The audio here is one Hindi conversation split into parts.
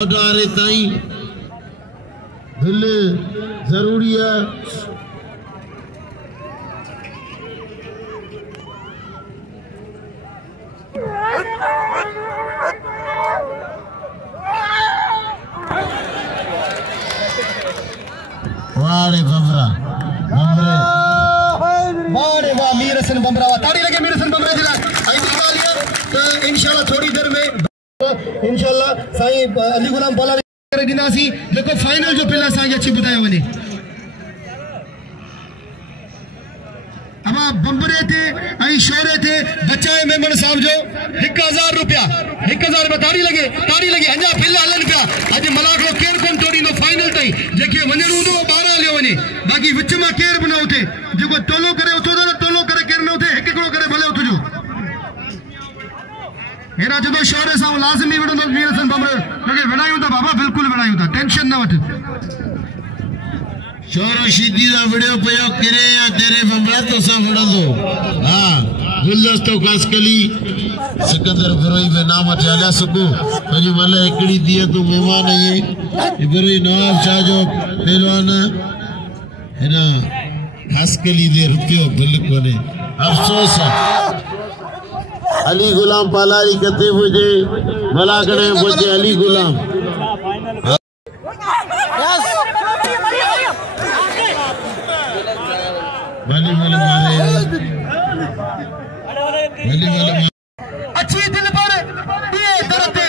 ताई दिल जरूरी है। वारे बमरा बमरे वारे वाह मीर हसन बमरा ताड़ी लगे मीर हसन बमरे जरा आई निकाल लिया तो इंशाल्लाह थोड़ी देर में इंशाल्लाह साईं अली गुलाम बाला करे दिनासी देखो फाइनल जो पहला साईं अच्छी बताया वने अब बम्बरे थे आई शोरे थे बचाए मेमन साहब जो 1000 रुपया 1000 में ताड़ी लगे अंजा पहला हलन पिया आज मलाक लो केर कोन तोड़ी नो फाइनल तई जेके वने रुंदो 12 लियो वने बाकी विच में केर बना उथे जेको टोलो करे उथो टोलो करे केर न उथे एक एकड़ो करे भले उथो जो हेरा जो शोरे सां लाज़मी वडो वीर हसन बमरे लगे विणायूं था बाबा बिल्कुल विणायूं था टेंशन न वठ शोरो शीदी दा वीडियो पयो करे या तेरे बमरा तो सा वडो हां गुलदस्तो कासकली सिकंदर फरोई में नाम ठाला सको पंजी मले एकड़ी दिए तू मेहमान ये इबरी नवाब शाह जो पहलवान है ना कासकली दे रुपयो बिल्कुल अफसोस अली गुलाम पालारी कते मुझे भला करे मुझे अली गुलाम भली भली मारे अच्छी दिल पर दिए दरते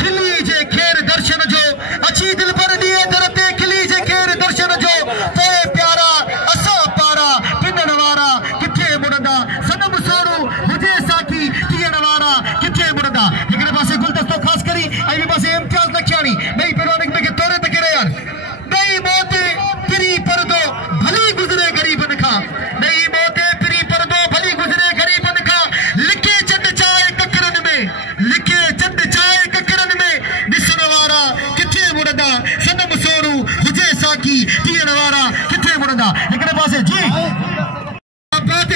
खिली जे खेर दर्शन जो अच्छी दिल पर दिए दरते खिली जे खेर दर्शन जो ते प्यारा असा पारा पिनण वारा किथे मुड़दा सनम सोणू हुजे साकी थियण वारा किथे मुड़दा हिकड़े पासे गुलदस्तो खास करी आई पासे इम्तियाज नखियाणी नई पेरोनिक में के तोरे ते करे यार नई मौत पिरी परदो भली गुजरे गरीबन खा नई मौत पिरी परदो भली गुजरे गरीबन खा लिखे चंद चाय ककरन में लिखे चंद चाय ककरन में दिसण वारा किथे मुड़दा सनम सोणू हुजे साकी थियण वारा किथे मुड़दा हिकड़े पासे जी बात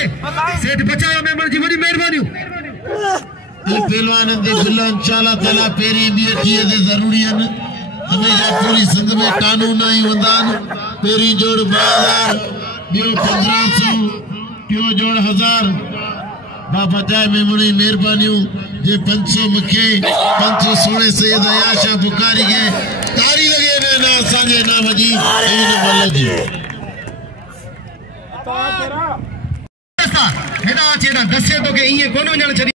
सेठ बचाया मेमन जी बड़ी मेहरबानी पहलवान दे बिल्ला इंशाल्लाह ताला पेरी दी थी दे जरूरी है हमेशा पूरी सिंध में कानून ही वंदान पेरी जोड़ 2000 बियो 1500 टियो जोड़ 1000 बाबा जाए मेमनी मेहरबानियों जे 500 मखे 500 सोने सैयद आयाशा बुखारी के तारी लगे ने ना संगे नाम जी इन मल जी हेडा चेड़ा दसे तो के ये कोनो जण छड़ी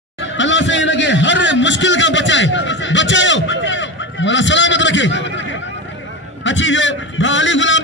अल्लाह से लगे हर मुश्किल का बचाओ वाला सलामत रखे अच्छी जो अली गुलाम